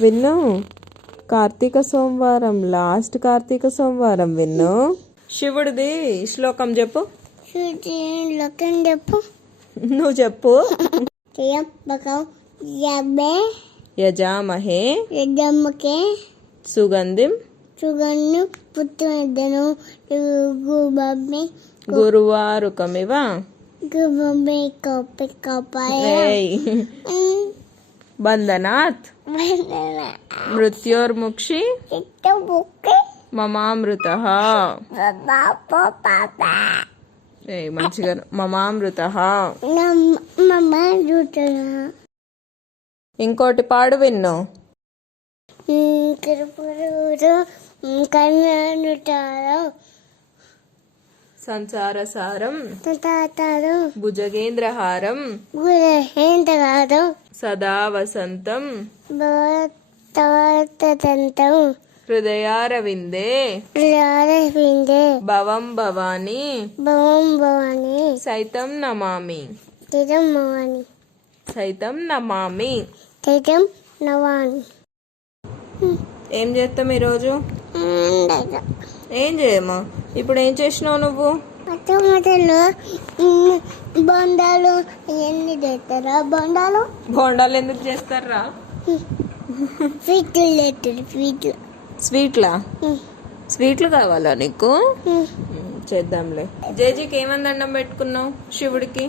విన్ను, కార్తీక సోమవారం, లాస్ట్ కార్తీక సోమవారం విన్ను, శివుడిది శ్లోకం చెప్పు. శ్లోకం చెప్పు. నువ్వు చెప్పు. యజామహే సుగంధిం పుత్రను గురువారుకమివ బంధనాత్ మృత్యోర్ముక్షి మమామృత. మంచిగా మమామృత. ఇంకోటి పాడు విన్ను. సంసారసారం భుజగేంద్రహారం సదా వసంతం హృదయారవిందే భవం భవాని సైతం నమామి. సైతం నమామి. ఏం చేస్తాం ఈరోజు? ఏం చేయమా? ఇప్పుడు ఏం చేసినావు నువ్వు? బొండాలు ఎన్ని చేస్తారా? బోండాలు ఎందుకు చేస్తారా? స్వీట్లా? స్వీట్లు కావాలా నీకు? చేద్దాంలే. జేజీకి ఏమని దండం పెట్టుకున్నావు శివుడికి?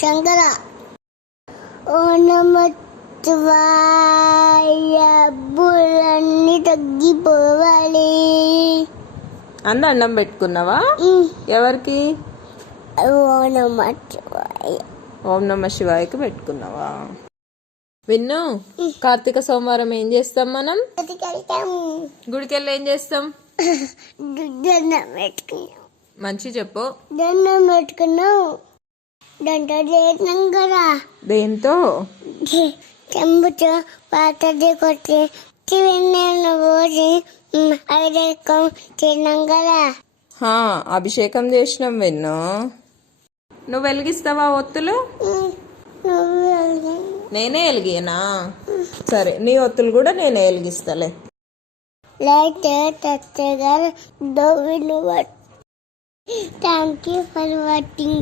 శంకర ఓ నమ బుల్లన్నీ తగ్గిపోవాలి అని దండం పెట్టుకున్నావా? ఎవరికి? ఓం నమ శివాయకి పెట్టుకున్నావా? విన్ను, కార్తీక సోమవారం ఏం చేస్తాం మనం? గుడికి వెళ్ళి ఏం చేస్తాం? దండం పెట్టుకున్నాం. మంచి చెప్పు. దండం పెట్టుకున్నాం. దండం చేసినాం కదా. దేంతో? చెంబుతో పాతది కొట్టి పోసి అభిషేకం చేసినాం కదా. అభిషేకం చేసినాం విన్ను. నువ్వు వెలిగిస్తావా ఒత్తులు? నేనే వెలిగినా? సరే, నీ ఒత్తులు కూడా నేనే వెలిగిస్తలే. Thank you for watching.